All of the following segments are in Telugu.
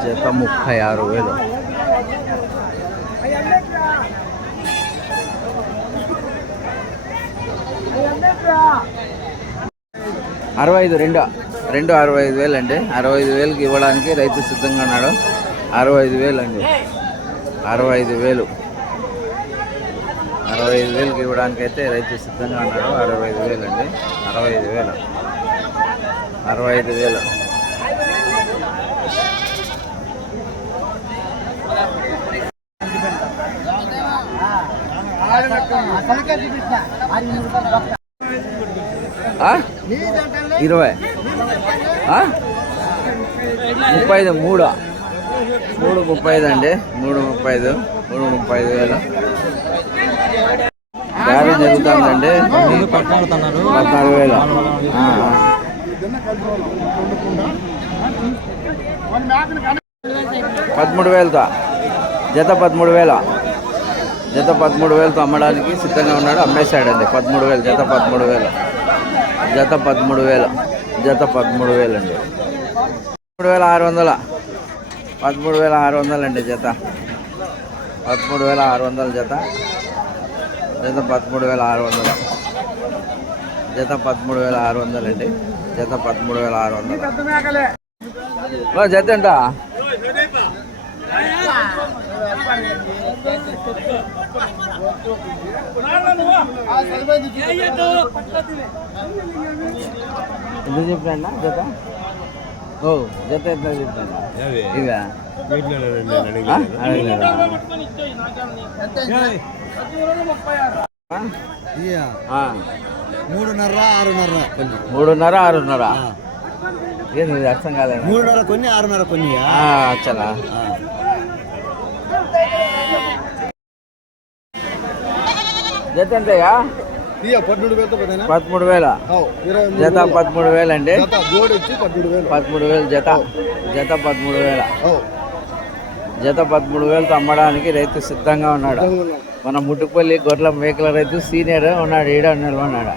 జత ముప్పై ఆరు వేలు. అరవై ఐదు రెండు రెండు అరవై ఐదు వేలు అండి. అరవై ఐదు వేలకి ఇవ్వడానికి రైతు సిద్ధంగా ఉన్నాడు. అరవై ఐదు వేలు అండి. అరవై ఐదు వేలు. అరవై ఐదు వేలకి ఇవ్వడానికి అయితే రైతు సిద్ధంగా ఉన్నాడు. అరవై ఐదు వేలు అండి. అరవై ఐదు వేలు. అరవై ఐదు వేలు. ఇరవై. ఆ? ముప్పై ఐదు మూడు. మూడు ముప్పై ఐదు అండి. మూడు ముప్పై ఐదు మూడు ముప్పై ఐదు వేలు. బేరం జరుగుతుందండి. పద్నాలుగు వేలు. పదమూడు వేలతో జత పదమూడు వేల. జత పదమూడు వేలతో అమ్మడానికి సిద్ధంగా ఉన్నాడు అమ్మేశాడండి పదమూడు వేలు జత పదమూడు వేలు. జత పదమూడు వేలు జత పదమూడు వేలు అండి. పదమూడు వేల ఆరు వందల. పదమూడు వేల ఆరు వందలండి జత. పదమూడు వేల ఆరు వందల జత. జత పదమూడు వేల ఆరు వందల. జత పదమూడు వేల ఆరు వందలండి జత పదమూడు వేల ఆరు వందలు. జత అంటా? ఎంత చెప్పాను జత ఓ జత ఎంత చెప్పాను ఇవా ఆ? అడగలేదా? ఆ. ఆ. మూడున్నర ఆరున్నర కొన్ని మూడున్నర ఆరున్నర ఏంది ఇది అర్థం కాలేదు మూడున్నర కొన్ని ఆరున్నర కొన్ని అచ్చలా జత ఎంతయ్యా? పదమూడు వేల. జత పదమూడు వేలు అండి పదమూడు వేలు. జత. జత పదమూడు వేల. జత పదమూడు వేలతో అమ్మడానికి రైతు సిద్ధంగా ఉన్నాడు. మన ముట్టుపల్లి గొడ్ల మేకల రైతు సీనియర్ ఉన్నాడు ఈడ నిలబడినాడు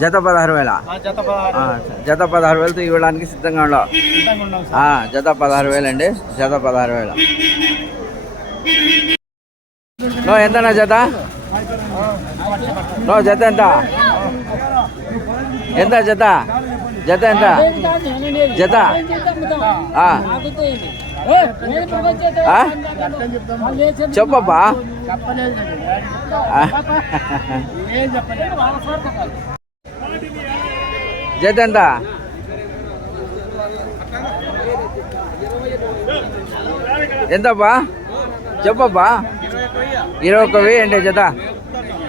జత పదహారు వేల. జత పదహారు వేలతో ఇవ్వడానికి సిద్ధంగా ఉండవు. ఆ, జత పదహారు వేలు అండి జత పదహారు వేలు. నో ఎంతనా జత? నో జత ఎంత? ఎంత జత? జత ఎంత? జత? చెప్పబ్బా. జత ఎంత ఎంతబ్బా? చెప్పబ్బా? ఇరవై ఒక్క వెయ్యి అండి జత.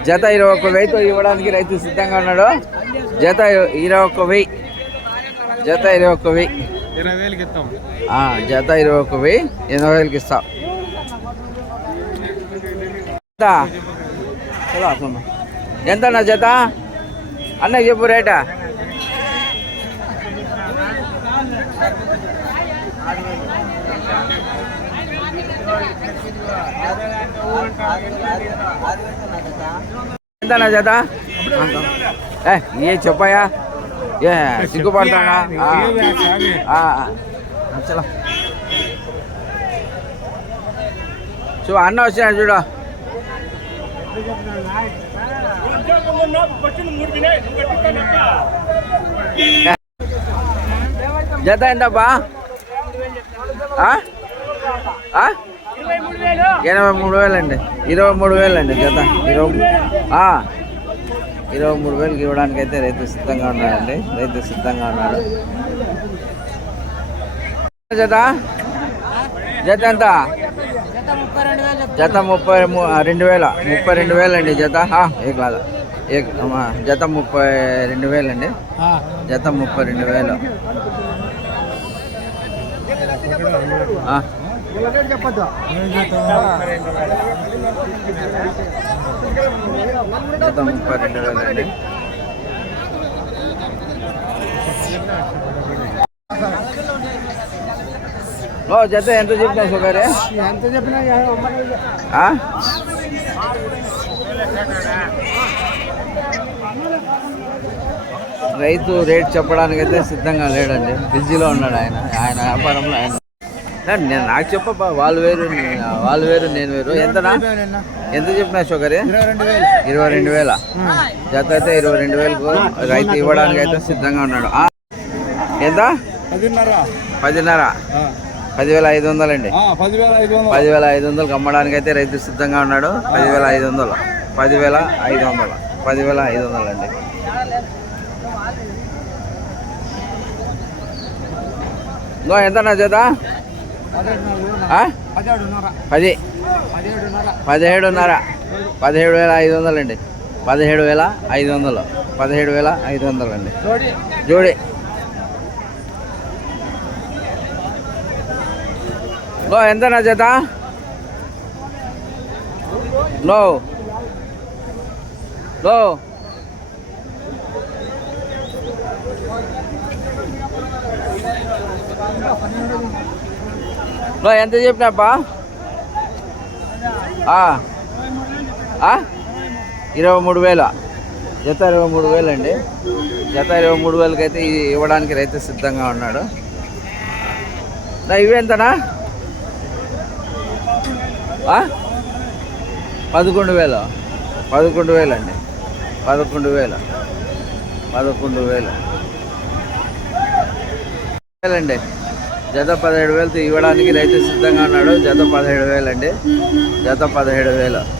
జత ఇరవై ఒక్క వెయ్యితో ఇవ్వడానికి రైతు సిద్ధంగా ఉన్నాడు. జత ఇరవై ఒక్క వెయ్యి. జత ఇరవై ఒక్క వెయ్యి. ఇరవై వేలకి ఇస్తాం. ఆ, జత ఇరవై ఒక్క వెయ్యి. ఎనభై వేలకి ఇస్తాం. ఎంత? ఎంతన్నా జత? అన్న చెప్పు రేటా. ఎంతన్నా జత? ఏ ఏ ఏ సిగ్గుపడతాడా? చలో. చూ అన్న వచ్చినా చూడు. జత ఎంతబ్బా? ఎనభై మూడు వేలు అండి ఇరవై మూడు వేలు అండి జత. ఇరవై. ఇరవై మూడు వేలకు ఇవ్వడానికి అయితే రైతు సిద్ధంగా ఉన్నాడండి. రైతు సిద్ధంగా ఉన్నాడు. జత? జత ఎంత? జత ముప్పై రెండు వేల. ముప్పై రెండు వేలు అండి జత ఏ కాదు ఏ జత ముప్పై రెండు వేలు అండి జత ముప్పై రెండు వేలు. ఆ, జత ముప్పై రెండు వేలు అండి ఓ జత ఎంత చెప్పినా షుగర్ ఎంత చెప్పినా రైతు రేట్ చెప్పడానికి అయితే సిద్ధంగా లేడండి. బిజీలో ఉన్నాడు ఆయన. ఆయన వ్యాపారంలో ఆయన. నేను నాకు చెప్పబ్బా వాళ్ళు వేరు వాళ్ళు వేరు నేను వేరు. ఎంతనా? ఎంత చెప్పినా షుగర్? ఇరవై రెండు వేలు. జత అయితే ఇరవై రెండు వేలకు రైతు ఇవ్వడానికి అయితే సిద్ధంగా ఉన్నాడు? ఎంత? పదిన్నర. పదివేల ఐదు వందలండి. పదివేల ఐదు వందలు. పదివేల ఐదు వందలకు అమ్మడానికి అయితే రైతు సిద్ధంగా ఉన్నాడు. పదివేల ఐదు వందలు. పదివేల ఐదు వందలు. పదివేల ఐదు వందలు అండి ఇంకో ఎంతనా చేత? పది. పదిహేడున్నర. పదిహేడు వేల ఐదు వందలు అండి పదిహేడు వేల ఐదు వందలు. పదిహేడు వేల ఐదు వందలు అండి జోడి జోడి నో ఎంతనా చేత? నో నో నువ్వు ఎంత చెప్పినాబ్బా ఆ. ఇరవై మూడు వేల. జత ఇరవై మూడు వేలు అండి జత ఇరవై మూడు వేలకి అయితే ఇది ఇవ్వడానికి రైతు సిద్ధంగా ఉన్నాడు. నా ఎంతనా? పదకొండు వేలు. పదకొండు వేలండి. పదకొండు వేలు. పదకొండు వేలు. వేలండి జత పదిహేడు వేలు ఇవ్వడానికి రైతు సిద్ధంగా ఉన్నాడు. జత పదిహేడు వేలండి. జత పదిహేడు వేలు.